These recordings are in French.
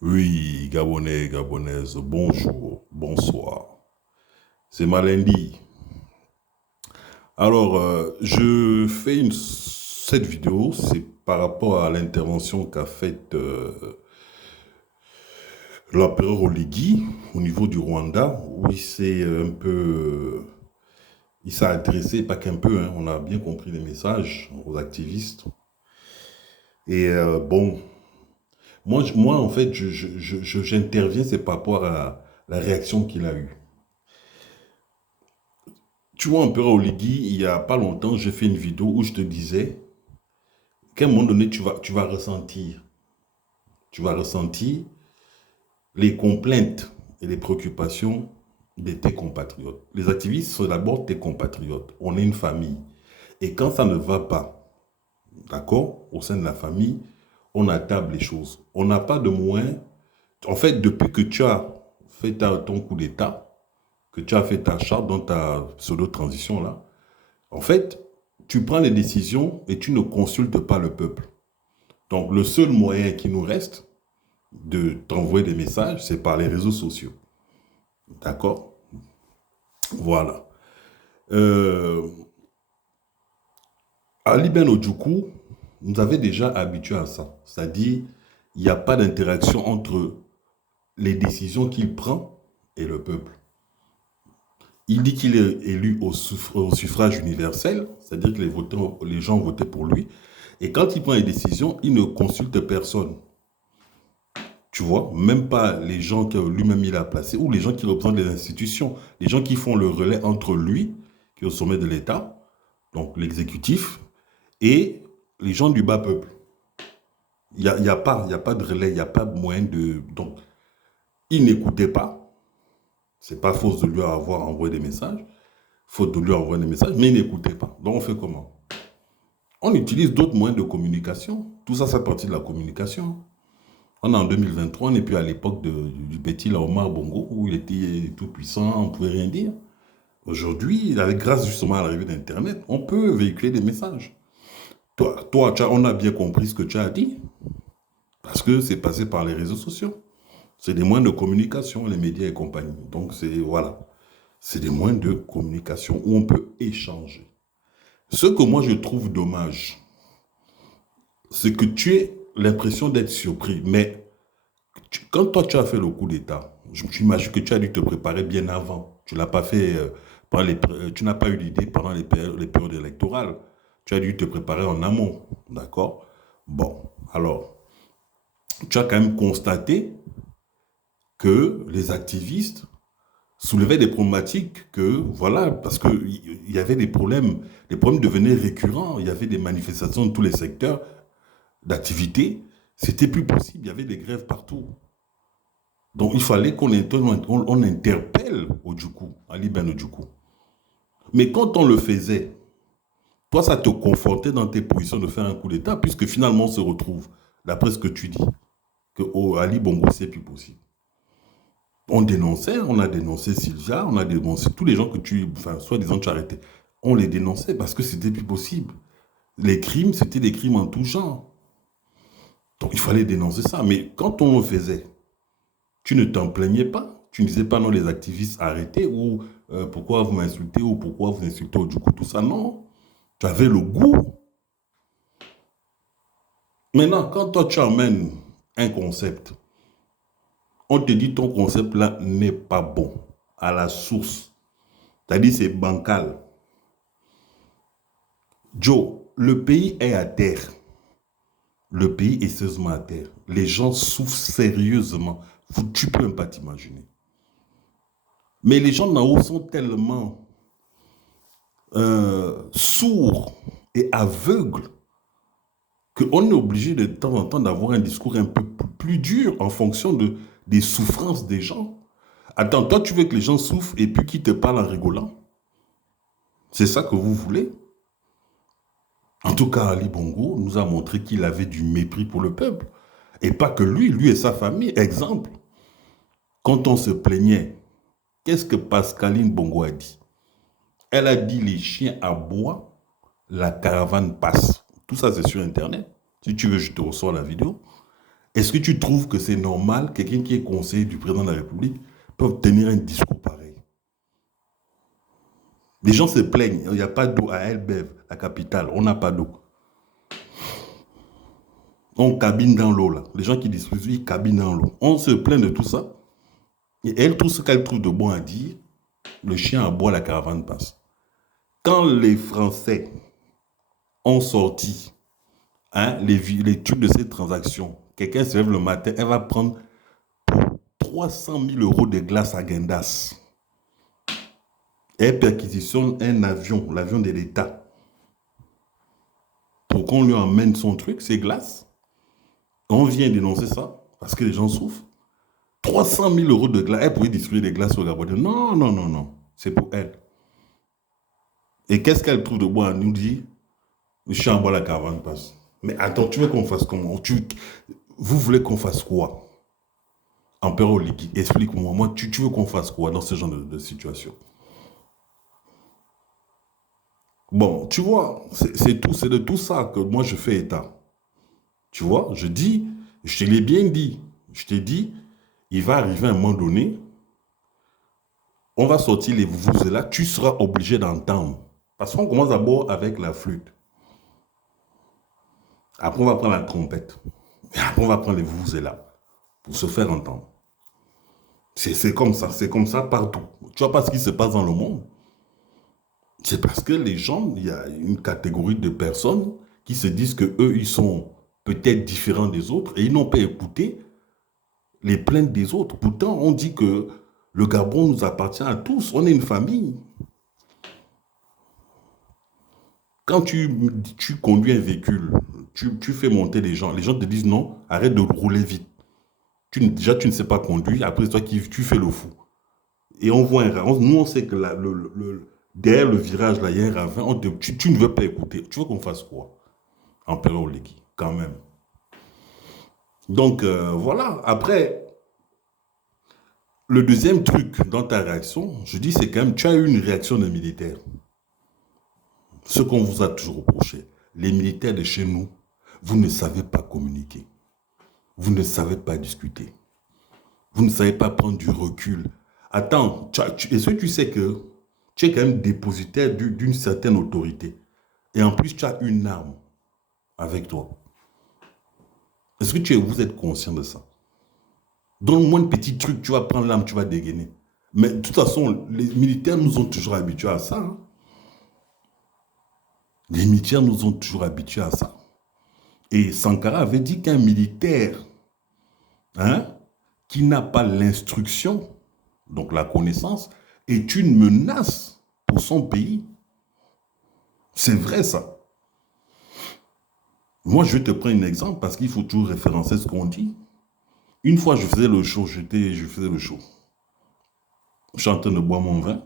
Oui, Gabonais, Gabonaises, bonjour, bonsoir. C'est Malendi. Alors, je fais cette vidéo, c'est par rapport à l'intervention qu'a faite l'empereur Oligui au niveau du Rwanda, où il s'est adressé, pas qu'un peu, hein, on a bien compris les messages aux activistes. Et bon, moi en fait, j'interviens, c'est par rapport à la réaction qu'il a eue. Tu vois, un peu Oligui, il y a pas longtemps, j'ai fait une vidéo où je te disais qu'à un moment donné, tu vas ressentir les complaintes et les préoccupations de tes compatriotes. Les activistes sont d'abord tes compatriotes. On est une famille. Et quand ça ne va pas, d'accord, au sein de la famille, on attable les choses. On n'a pas de moyens. En fait, depuis que tu as fait ton coup d'État, que tu as fait ta charte dans ta pseudo-transition là, en fait, tu prends les décisions et tu ne consultes pas le peuple. Donc, le seul moyen qui nous reste de t'envoyer des messages, c'est par les réseaux sociaux. D'accord? Voilà. Euh, Ali Ben Odjuku nous avait déjà habitués à ça. C'est-à-dire, il n'y a pas d'interaction entre les décisions qu'il prend et le peuple. Il dit qu'il est élu au suffrage universel, c'est-à-dire que les gens votaient pour lui. Et quand il prend les décisions, il ne consulte personne. Tu vois, même pas les gens que lui-même il a placés ou les gens qui représentent les institutions, les gens qui font le relais entre lui, qui est au sommet de l'État, donc l'exécutif, et les gens du bas peuple. Il y a pas de relais, il n'y a pas de moyen de... Donc, il n'écoutait pas. C'est pas faute de lui avoir envoyé des messages, faute de lui envoyer des messages, mais il n'écoutait pas. Donc, on fait comment? On utilise d'autres moyens de communication. Tout ça, c'est partie de la communication. On est en 2023, on n'est plus à l'époque du petit Omar Bongo, où il était tout puissant, on ne pouvait rien dire. Aujourd'hui, grâce justement à l'arrivée d'Internet, on peut véhiculer des messages. Toi, on a bien compris ce que tu as dit, parce que c'est passé par les réseaux sociaux. C'est des moyens de communication, les médias et compagnie. Donc, voilà. C'est des moyens de communication où on peut échanger. Ce que moi, je trouve dommage, c'est que tu aies l'impression d'être surpris, mais quand toi, tu as fait le coup d'État, j'imagine que tu as dû te préparer bien avant. Tu l'as pas fait, tu n'as pas eu l'idée pendant les périodes électorales. Tu as dû te préparer en amont. D'accord? Bon, alors, tu as quand même constaté que les activistes soulevaient des problématiques que, voilà, parce qu'il y avait des problèmes. Les problèmes devenaient récurrents. Il y avait des manifestations dans tous les secteurs d'activité. C'était plus possible. Il y avait des grèves partout. Donc, il fallait on interpelle Odjuku, Ali Ben Odjuku. Mais quand on le faisait, toi, ça te confortait dans tes positions de faire un coup d'État, puisque finalement, on se retrouve, d'après ce que tu dis, que Ali Bongo, c'est plus possible. On a dénoncé Sylvia, on a dénoncé tous les gens que enfin, soi-disant, tu arrêtais. On les dénonçait parce que c'était plus possible. Les crimes, c'était des crimes en tout genre. Donc, il fallait dénoncer ça. Mais quand on le faisait, tu ne t'en plaignais pas. Tu ne disais pas non, les activistes arrêtés ou pourquoi vous m'insultez ou pourquoi vous insultez du coup tout ça. Non, tu avais le goût. Maintenant, quand toi tu emmènes un concept, on te dit ton concept là n'est pas bon à la source. C'est-à-dire c'est bancal. Joe, le pays est à terre. Le pays est sérieusement à terre. Les gens souffrent sérieusement. Tu peux même pas t'imaginer. Mais les gens d'en haut sont tellement sourds et aveugles qu'on est obligé de temps en temps d'avoir un discours un peu plus dur en fonction des souffrances des gens. Attends, toi tu veux que les gens souffrent et puis qu'ils te parlent en rigolant? C'est ça que vous voulez? En tout cas, Ali Bongo nous a montré qu'il avait du mépris pour le peuple. Et pas que lui et sa famille. Exemple, quand on se plaignait, qu'est-ce que Pascaline Bongo a dit? Elle a dit les chiens aboient, la caravane passe. Tout ça, c'est sur Internet. Si tu veux, je te ressors la vidéo. Est-ce que tu trouves que c'est normal, quelqu'un qui est conseiller du président de la République peut tenir un discours pareil? Les gens se plaignent, il n'y a pas d'eau à Elbeuf, la capitale, on n'a pas d'eau. On cabine dans l'eau là. Les gens qui distribuent, ils cabinent dans l'eau. On se plaint de tout ça. Et elle, tout ce qu'elle trouve de bon à dire, le chien aboie, la caravane passe. Quand les Français ont sorti les trucs de ces transactions, quelqu'un se lève le matin, elle va prendre pour 300 000 euros de glace à Guindas. Elle perquisitionne un avion, l'avion de l'État, pour qu'on lui emmène son truc, ses glaces. On vient dénoncer ça, parce que les gens souffrent. 300 000 euros de glace, elle pouvait distribuer des glaces au Gabonais. Non, non, non, non, c'est pour elle. Et qu'est-ce qu'elle trouve de bon à nous dire? Le chien en bois, la caravane passe. Mais attends, tu veux qu'on fasse comment? Vous voulez qu'on fasse quoi? Empereur liquide, explique-moi. Moi, tu veux qu'on fasse quoi dans ce genre de situation? Bon, tu vois, c'est de tout ça que moi je fais état. Tu vois, je te l'ai bien dit. Je t'ai dit, il va arriver un moment donné, on va sortir les là, tu seras obligé d'entendre. Parce qu'on commence d'abord avec la flûte. Après, on va prendre la trompette. Et après, on va prendre les là pour se faire entendre. C'est comme ça partout. Tu vois pas ce qui se passe dans le monde. C'est parce que les gens, il y a une catégorie de personnes qui se disent que eux, ils sont peut-être différents des autres et ils n'ont pas écouté les plaintes des autres. Pourtant, on dit que le Gabon nous appartient à tous. On est une famille. Quand tu conduis un véhicule, tu fais monter les gens te disent non, arrête de rouler vite. Déjà, tu ne sais pas conduire. Après, c'est toi qui tu fais le fou. Et on voit nous, on sait que derrière le virage, là, il y a un ravin. Tu ne veux pas écouter. Tu veux qu'on fasse quoi? En période liquide, quand même. Donc, voilà. Après, le deuxième truc dans ta réaction, je dis, c'est quand même, tu as eu une réaction de militaire. Ce qu'on vous a toujours reproché. Les militaires de chez nous, vous ne savez pas communiquer. Vous ne savez pas discuter. Vous ne savez pas prendre du recul. Attends, est-ce que tu sais que tu es quand même dépositaire d'une certaine autorité? Et en plus, tu as une arme avec toi. Est-ce que vous êtes conscient de ça? Donne-moi un petit truc, tu vas prendre l'arme, tu vas dégainer. Mais de toute façon, les militaires nous ont toujours habitués à ça. Hein? Les militaires nous ont toujours habitués à ça. Et Sankara avait dit qu'un militaire qui n'a pas l'instruction, donc la connaissance, est une menace pour son pays. C'est vrai ça. Moi, je vais te prendre un exemple parce qu'il faut toujours référencer ce qu'on dit. Une fois, je faisais le show, je faisais le show. Je suis en train de boire mon vin.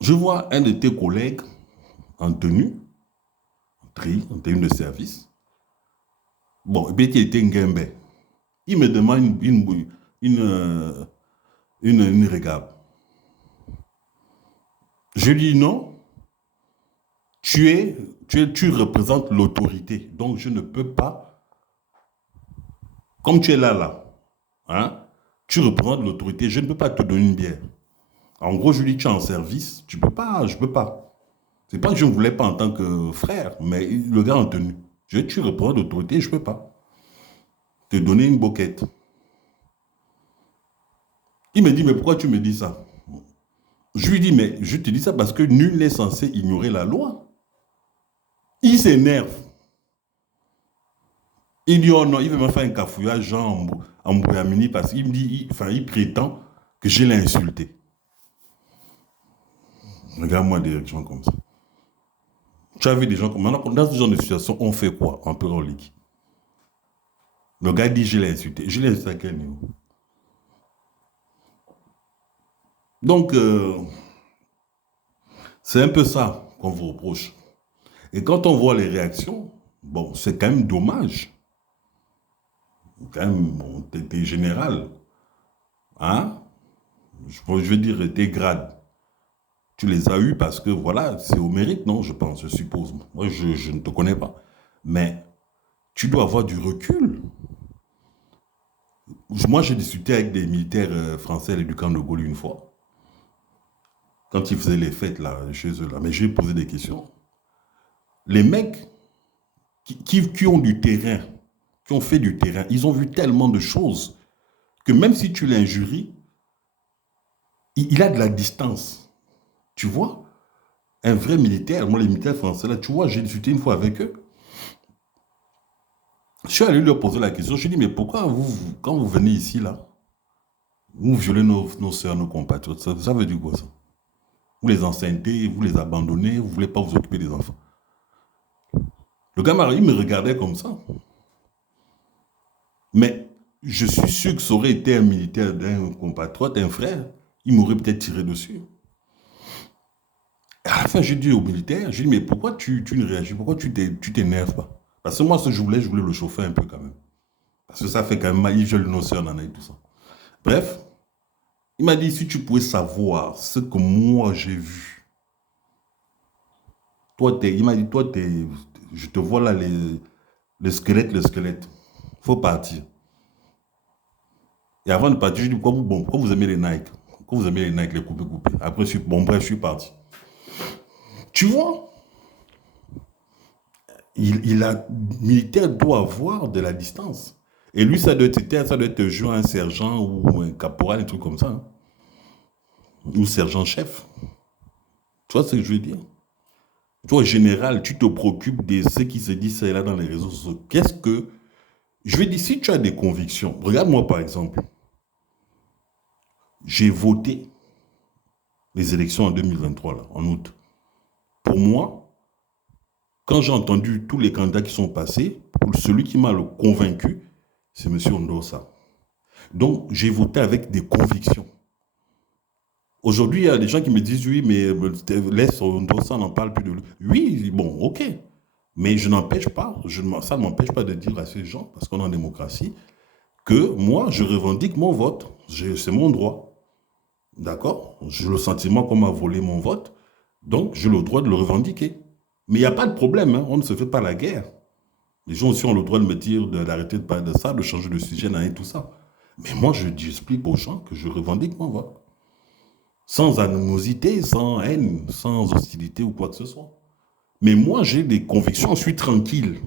Je vois un de tes collègues en tenue de service. Bon, et bien qu'il était un Guembé. Il me demande une régale. Je lui dis non, tu représentes l'autorité, donc je ne peux pas, comme tu es là, tu représentes l'autorité, je ne peux pas te donner une bière. En gros, je lui dis, tu es en service, tu peux pas, je peux pas. C'est pas que je ne voulais pas en tant que frère, mais le gars en tenue. Tu représentes l'autorité, je peux pas te donner une boquette. Il me dit, mais pourquoi tu me dis ça? Je lui dis, mais je te dis ça parce que nul n'est censé ignorer la loi. Il s'énerve. Il dit, oh non, il veut me faire un cafouillage, genre en Bouyamini, parce qu'il me dit, il prétend que je l'ai insulté. Regarde-moi des réactions comme ça. Tu as vu des gens comme ça. Dans ce genre de situation, on fait quoi en période liquide? Le gars dit, je l'ai insulté. Je l'ai insulté à quel niveau? Donc, c'est un peu ça qu'on vous reproche. Et quand on voit les réactions, bon, c'est quand même dommage. Quand même, bon, t'es général. Hein? Je veux dire, tes grades. Tu les as eus parce que, voilà, c'est au mérite, non, je pense, je suppose. Moi, je ne te connais pas. Mais tu dois avoir du recul. Moi, j'ai discuté avec des militaires français du camp de Gaulle une fois, quand ils faisaient les fêtes là, chez eux, là. Mais j'ai posé des questions. Les mecs qui ont du terrain, qui ont fait du terrain, ils ont vu tellement de choses que même si tu l'injuries, il a de la distance. Tu vois? Un vrai militaire, moi les militaires français là, tu vois, j'ai discuté une fois avec eux. Je suis allé leur poser la question, je lui ai dit, mais pourquoi quand vous venez ici là, vous violez nos soeurs, nos compatriotes, ça veut dire quoi ça? Vous les enceintez, vous les abandonnez, vous ne voulez pas vous occuper des enfants. Le gars il me regardait comme ça. Mais je suis sûr que ça aurait été un militaire d'un compatriote, un frère, il m'aurait peut-être tiré dessus. À la fin, j'ai dit au militaire, j'ai dit, mais pourquoi tu ne réagis, pourquoi tu t'énerves pas? Parce que moi, ce que je voulais le chauffer un peu quand même. Parce que ça fait quand même mal, il viole nos soeurs, et tout ça. Bref, il m'a dit, si tu pouvais savoir ce que moi j'ai vu, il m'a dit, je te vois là, le squelette, faut partir. Et avant de partir, je dis, pourquoi vous aimez les Nike? Pourquoi vous aimez les Nike, les coupés? Après, bref, je suis parti. Tu vois, militaire doit avoir de la distance. Et lui, ça doit être jouer un sergent ou un caporal, un truc comme ça. Hein. Ou sergent-chef. Tu vois ce que je veux dire? Toi, en général, tu te préoccupes de ce qui se dit ça et là dans les réseaux sociaux. Qu'est-ce que... Je vais dire, si tu as des convictions, regarde-moi par exemple. J'ai voté les élections en 2023, là, en août. Pour moi, quand j'ai entendu tous les candidats qui sont passés, celui qui m'a le convaincu, c'est M. Ondosa. Donc, j'ai voté avec des convictions. Aujourd'hui, il y a des gens qui me disent, oui, mais laisse Ondosa, on n'en parle plus de lui. Oui, bon, ok. Mais je n'empêche pas, ça ne m'empêche pas de dire à ces gens, parce qu'on est en démocratie, que moi, je revendique mon vote. C'est mon droit. D'accord? J'ai le sentiment qu'on m'a volé mon vote, donc j'ai le droit de le revendiquer. Mais il n'y a pas de problème, hein, on ne se fait pas la guerre. Les gens aussi ont le droit de me dire d'arrêter de parler de ça, de changer de sujet, et tout ça. Mais moi, j'explique aux gens que je revendique mon vote. Sans animosité, sans haine, sans hostilité ou quoi que ce soit. Mais moi, j'ai des convictions, je suis tranquille.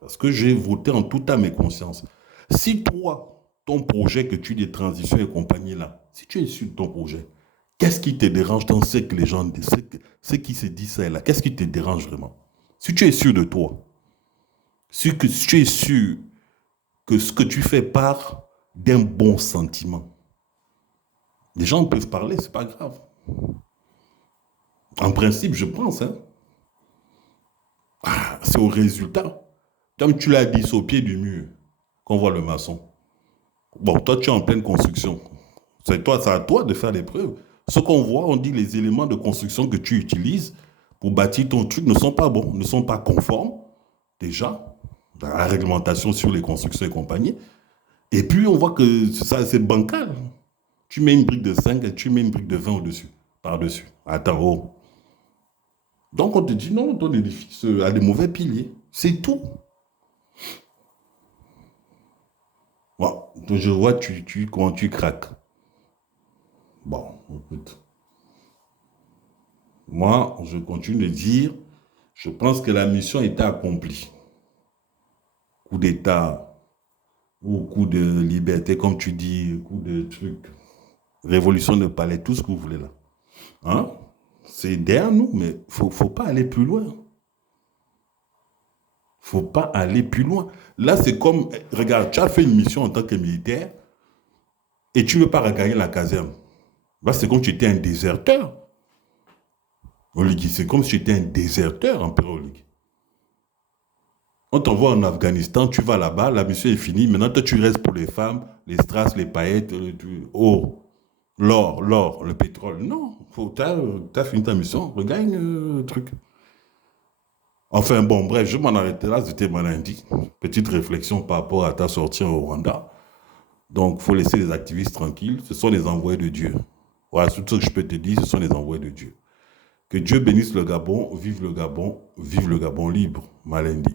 Parce que j'ai voté en toute âme et conscience. Si toi, ton projet que tu dis transition et compagnie là, si tu es sûr de ton projet, qu'est-ce qui te dérange dans ce que les gens disent, ce qui se dit ça là, qu'est-ce qui te dérange vraiment? Si tu es sûr de toi, si tu es sûr que ce que tu fais part d'un bon sentiment, les gens peuvent parler, c'est pas grave. En principe, je pense, hein. C'est au résultat. Comme tu l'as dit, c'est au pied du mur qu'on voit le maçon. Bon, toi, tu es en pleine construction. C'est à toi de faire les preuves. Ce qu'on voit, on dit les éléments de construction que tu utilises pour bâtir ton truc ne sont pas bons, ne sont pas conformes, déjà, à la réglementation sur les constructions et compagnie. Et puis, on voit que ça, c'est bancal. Tu mets une brique de 5 et tu mets une brique de 20 au-dessus, par-dessus. Attends, oh. Donc, on te dit, non, ton édifice a des mauvais piliers. C'est tout. Bon, donc je vois comment tu craques. Bon, écoute. Moi, je continue de dire, je pense que la mission était accomplie. Coup d'État, ou coup de liberté, comme tu dis, coup de truc, révolution de palais, tout ce que vous voulez là. Hein? C'est derrière nous, mais il ne faut pas aller plus loin. Faut pas aller plus loin. Là, c'est comme, regarde, tu as fait une mission en tant que militaire et tu ne veux pas regagner la caserne. Là, c'est comme si tu étais un déserteur. C'est comme si tu étais un déserteur en période. On t'envoie en Afghanistan, tu vas là-bas, la mission est finie. Maintenant, toi, tu restes pour les femmes, les strass, les paillettes, l'or, le pétrole. Non, tu as fini ta mission, regagne le truc. Enfin, bon, bref, je m'en arrêtais là, c'était mon lundi. Petite réflexion par rapport à ta sortie au Rwanda. Donc, il faut laisser les activistes tranquilles. Ce sont les envoyés de Dieu. Voilà, tout ce que je peux te dire, ce sont les envoyés de Dieu. Que Dieu bénisse le Gabon, vive le Gabon libre, Malendi.